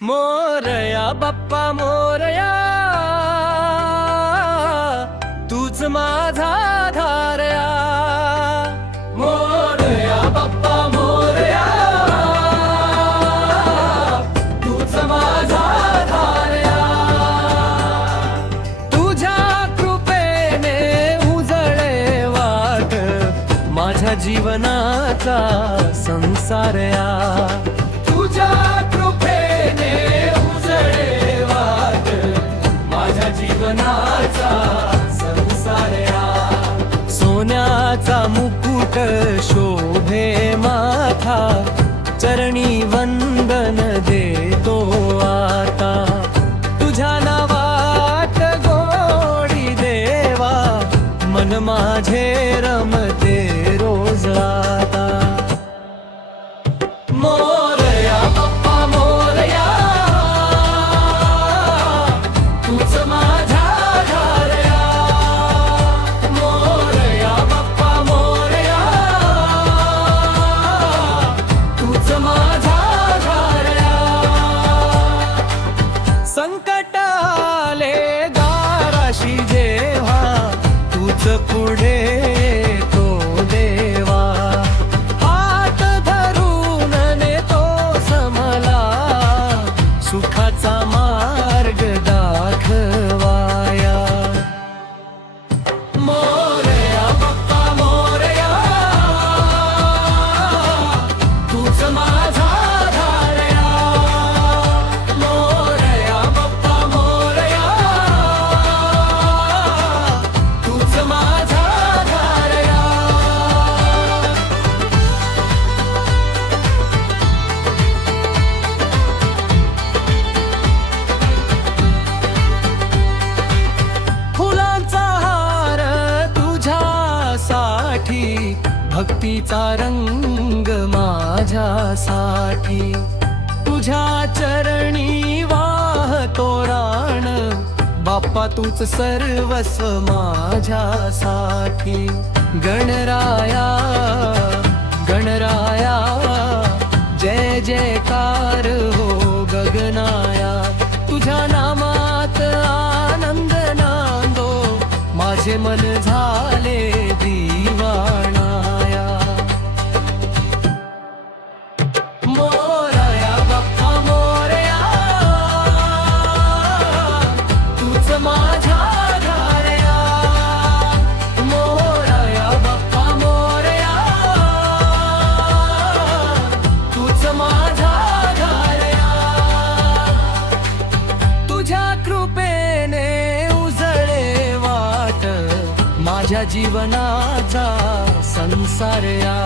मोरया बाप्पा मोरया, तूच माझा धारया। मोरया बाप्पा मोरया, तूच माझा धारया। तुझ्या कृपेने उजळे वाट माझ्या जीवनाचा संसारया। तुझ्या कृपेने उजळे वाट माझ्या जीवनाचा संसारया। सोन्याचा मुकुट शोभे माथा, चरणी वंदन देतो आता। तुझ्या नावात गोडी देवा, मन माझे रमते रोज आता। मोरया बाप्पा मोरया, तूच माझा धारया। मोरया बाप्पा मोरया, तूच माझा धारया। संकट आले दाराशी जेव्हा, तूच पुढे तो देवा। हात धरून नेतोस मला, सुखाचा मार्ग दाखवाया। मोरया बाप्पा मोरया, तूच माझा धारया। मोरया बाप्पा मोरया, तूच माझा धारया। फुलांचा हार तुझ्यासाठी, भक्तीचा रंग माझ्यासाठी। तुझ्या चरणी वाहतो राण, बाप्पा तूच सर्वस्व माझ्यासाठी। गणराया गणराया, जय जयकार हो गगनाया। तुझ्या नामात आनंद नांदो, माझे मन झाले दिवाणाया। मोरया बाप्पा मोरया, तूच माझा धारया। मोरया बाप्पा मोरया, तूच माझा धारया। तुझ्या कृपेने उजळे वाट माझ्या जीवनाचा संसारया।